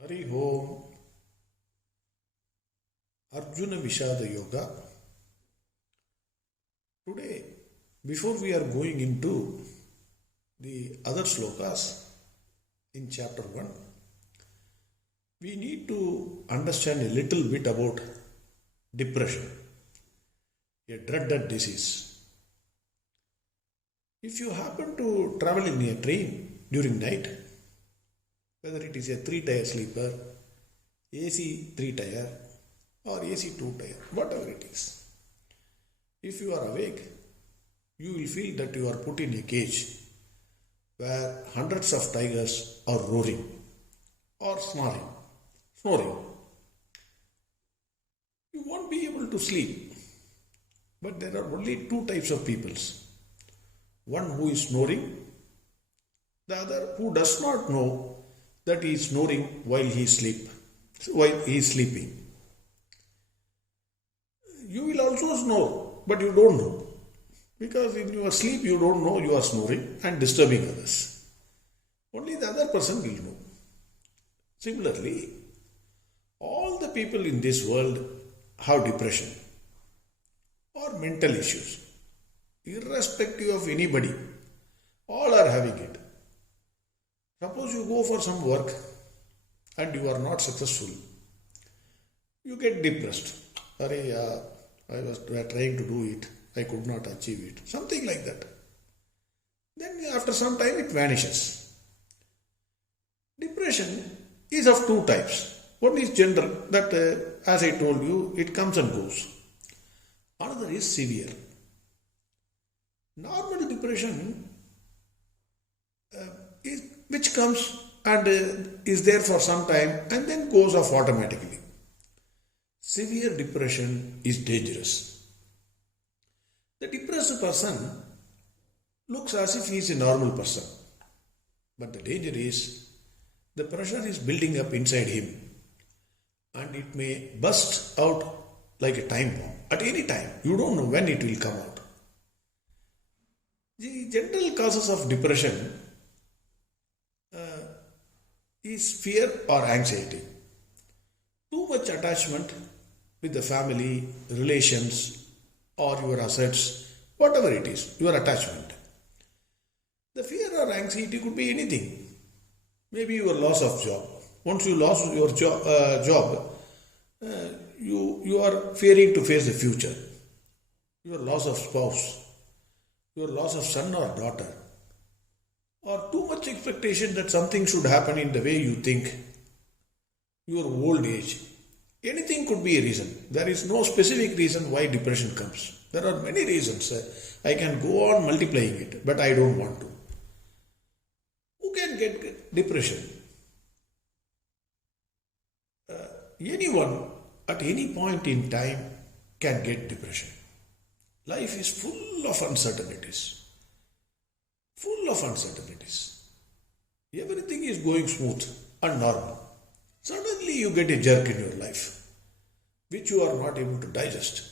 Hari Om. Arjuna Vishada Yoga. Today, before we are going into the other slokas in chapter 1, we need to understand a little bit about depression, a dreaded disease. If you happen to travel in a train during night, whether it is a 3-tier sleeper, AC 3-tier or AC 2-tier, whatever it is, if you are awake, you will feel that you are put in a cage where hundreds of tigers are roaring or snoring. You won't be able to sleep. But there are only two types of peoples. One who is snoring, the other who does not know that he is snoring while he is sleeping. You will also snore, but you don't know. Because in your sleep you don't know you are snoring and disturbing others. Only the other person will know. Similarly, all the people in this world have depression or mental issues. Irrespective of anybody, all are having it. Suppose you go for some work and you are not successful. You get depressed. I was trying to do it. I could not achieve it. Something like that. Then after some time it vanishes. Depression is of two types. One is general, that as I told you, it comes and goes. Another is severe. Normal depression which comes and is there for some time and then goes off automatically. Severe depression is dangerous. The depressed person looks as if he is a normal person. But the danger is the pressure is building up inside him and it may burst out like a time bomb at any time. You don't know when it will come out. The general causes of depression is fear or anxiety. Too much attachment with the family, relations, or your assets, whatever it is, your attachment. The fear or anxiety could be anything. Maybe your loss of job. Once you lost your job, you are fearing to face the future. Your loss of spouse, your loss of son or daughter, or too much expectation that something should happen in the way you think, your old age. Anything could be a reason. There is no specific reason why depression comes. There are many reasons. I can go on multiplying it, but I don't want to. Who can get depression? Anyone at any point in time can get depression. Life is full of uncertainties. Everything is going smooth and normal. Suddenly you get a jerk in your life, which you are not able to digest.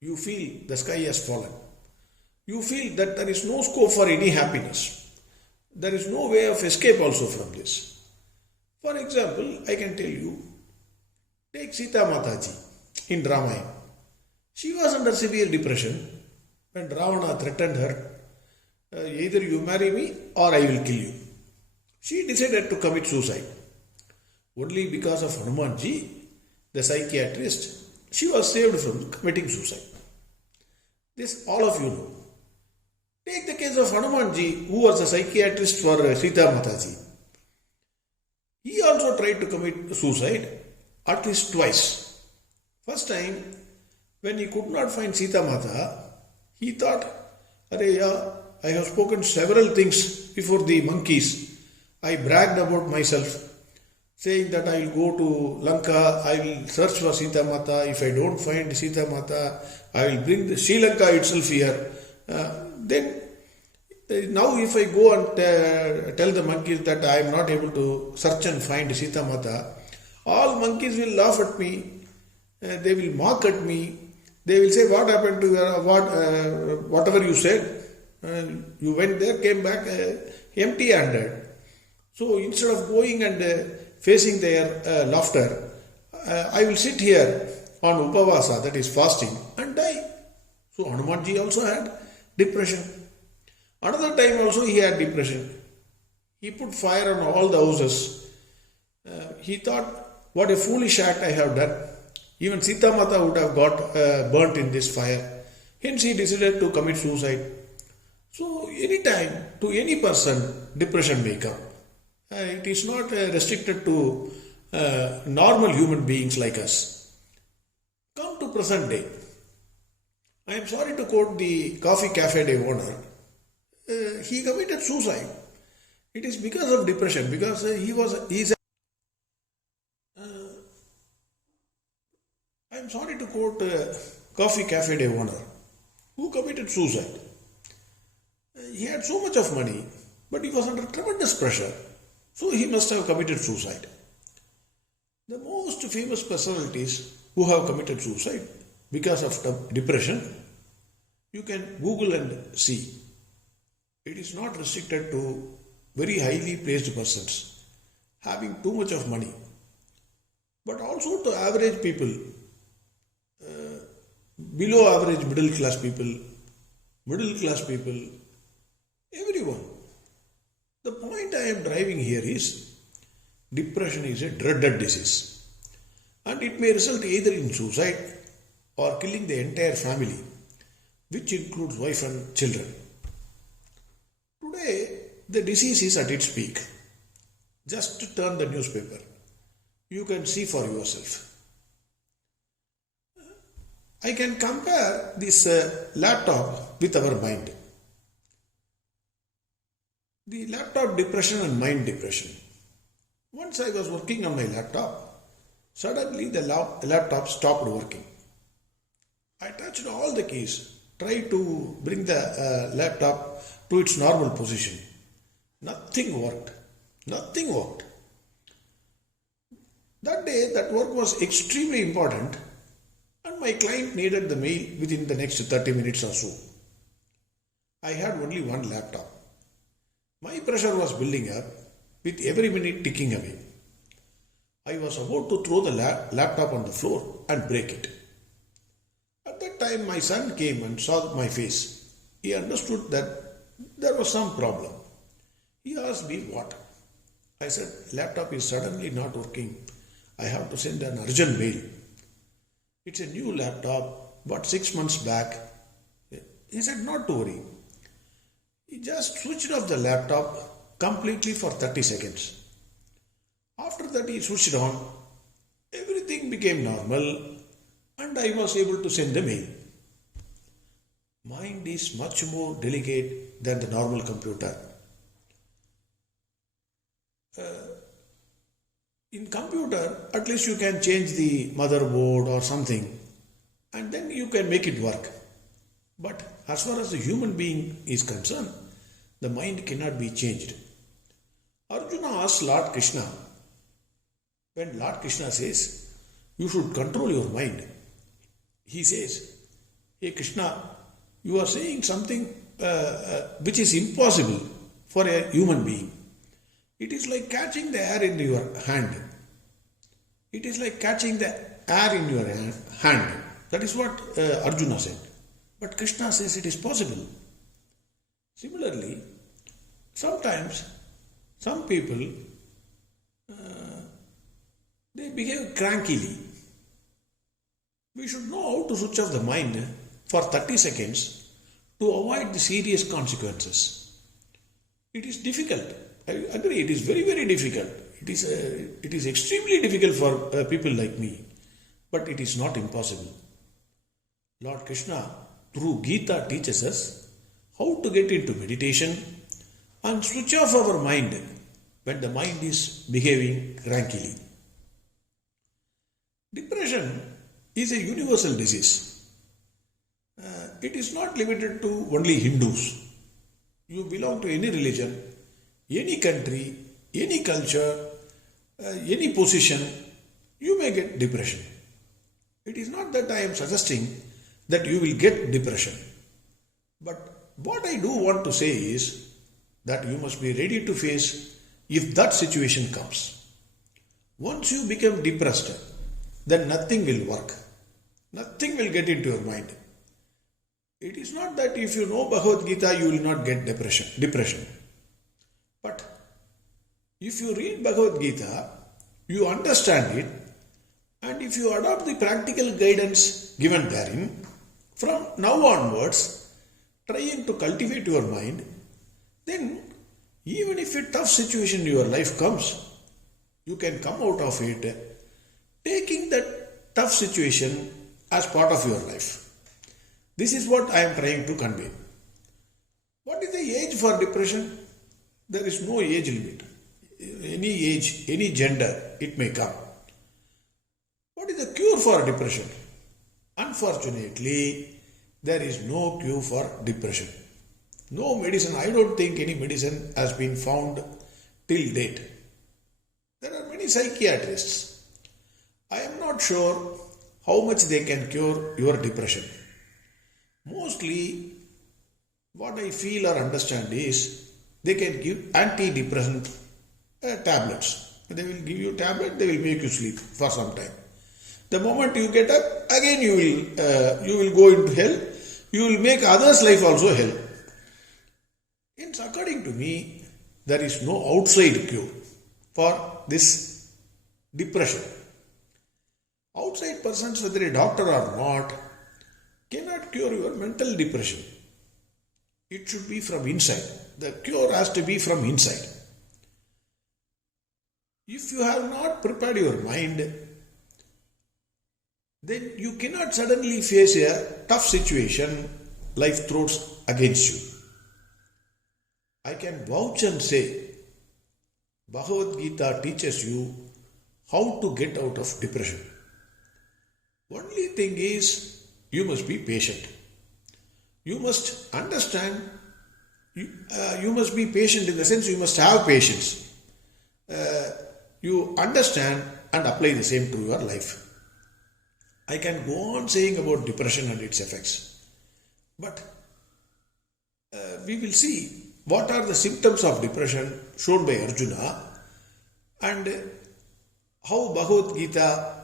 You feel the sky has fallen. You feel that there is no scope for any happiness. There is no way of escape also from this. For example, I can tell you, take Sita Mataji in Ramayana. She was under severe depression when Ravana threatened her, either you marry me or I will kill you. She decided to commit suicide. Only because of Hanumanji, the psychiatrist, she was saved from committing suicide. This all of you know. Take the case of Hanumanji, who was a psychiatrist for Sita Mataji. He also tried to commit suicide at least twice. First time, when he could not find Sita Mata, he thought, I have spoken several things before the monkeys. I bragged about myself, saying that I will go to Lanka, I will search for Sita Mata. If I don't find Sita Mata, I will bring the Sri Lanka itself here. Then now if I go and tell the monkeys that I am not able to search and find Sita Mata, all monkeys will laugh at me. They will mock at me. They will say, what happened to whatever you said? You went there, came back empty-handed. So instead of going and facing their laughter, I will sit here on Upavasa, that is fasting, and die. So Hanumanji also had depression. Another time also he had depression. He put fire on all the houses. He thought, what a foolish act I have done. Even Sita Mata would have got burnt in this fire. Hence he decided to commit suicide. So anytime, to any person, depression may come. It is not restricted to normal human beings like us. Come to present day. I am sorry to quote the coffee cafe day owner. He committed suicide. It is because of depression, because I am sorry to quote coffee cafe day owner who committed suicide. He had so much of money, but he was under tremendous pressure, so he must have committed suicide. The most famous personalities who have committed suicide because of depression, you can Google and see. It is not restricted to very highly placed persons having too much of money, but also to average people, below average middle class people, everyone. The point I am driving here is depression is a dreaded disease, and it may result either in suicide or killing the entire family, which includes wife and children. Today, the disease is at its peak. Just turn the newspaper. You can see for yourself. I can compare this laptop with our mind. The laptop depression and mind depression. Once I was working on my laptop, suddenly the laptop stopped working. I touched all the keys, tried to bring the laptop to its normal position. Nothing worked. That day, that work was extremely important, and my client needed the mail within the next 30 minutes or so. I had only one laptop. My pressure was building up with every minute ticking away. I was about to throw the laptop on the floor and break it. At that time, my son came and saw my face. He understood that there was some problem. He asked me what. I said, laptop is suddenly not working. I have to send an urgent mail. It's a new laptop, bought 6 months back. He said, not to worry. He just switched off the laptop completely for 30 seconds. After that, he switched on. Everything became normal, and I was able to send the mail. Mind is much more delicate than the normal computer. In computer, at least you can change the motherboard or something, and then you can make it work. But as far as the human being is concerned, the mind cannot be changed. Arjuna asked Lord Krishna, when Lord Krishna says, you should control your mind, he says, hey Krishna, you are saying something which is impossible for a human being. It is like catching the air in your hand. It is like catching the air in your hand. That is what Arjuna said. But Krishna says it is possible. Similarly, sometimes some people they behave crankily. We should know how to switch off the mind for 30 seconds to avoid the serious consequences. It is difficult. I agree, it is very, very difficult. It is extremely difficult for people like me. But it is not impossible. Lord Krishna, through Gita, teaches us how to get into meditation and switch off our mind when the mind is behaving crankily. Depression is a universal disease. It is not limited to only Hindus. You belong to any religion, any country, any culture, any position, you may get depression. It is not that I am suggesting that you will get depression. But what I do want to say is that you must be ready to face if that situation comes. Once you become depressed, then nothing will work. Nothing will get into your mind. It is not that if you know Bhagavad Gita, you will not get depression. But if you read Bhagavad Gita, you understand it, and if you adopt the practical guidance given therein, from now onwards, trying to cultivate your mind, then even if a tough situation in your life comes, you can come out of it taking that tough situation as part of your life. This is what I am trying to convey. What is the age for depression? There is no age limit. Any age, any gender, it may come. What is the cure for depression? Unfortunately, there is no cure for depression. No medicine, I don't think any medicine has been found till date. There are many psychiatrists. I am not sure how much they can cure your depression. Mostly, what I feel or understand is they can give antidepressant tablets. They will give you tablet, they will make you sleep for some time. The moment you get up, again you will go into hell. You will make others' life also hell. Hence, according to me, there is no outside cure for this depression. Outside persons, whether a doctor or not, cannot cure your mental depression. It should be from inside. The cure has to be from inside. If you have not prepared your mind, then you cannot suddenly face a tough situation life throws against you. I can vouch and say, Bhagavad Gita teaches you how to get out of depression. Only thing is, you must be patient. You must understand, you must be patient in the sense you must have patience. You understand and apply the same to your life. I can go on saying about depression and its effects. But we will see what are the symptoms of depression shown by Arjuna and how Bhagavad Gita,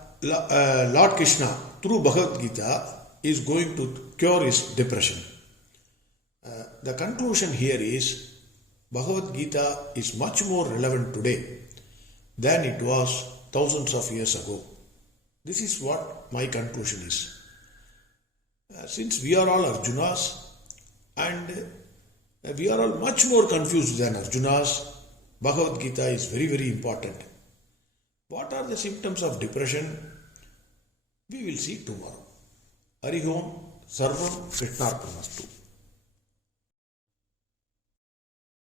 Lord Krishna through Bhagavad Gita is going to cure his depression. The conclusion here is Bhagavad Gita is much more relevant today than it was thousands of years ago. This is what my conclusion is. Since we are all Arjunas and we are all much more confused than Arjunas, Bhagavad Gita is very, very important. What are the symptoms of depression? We will see tomorrow. Hari Om Sarvam Krishnarpanastu.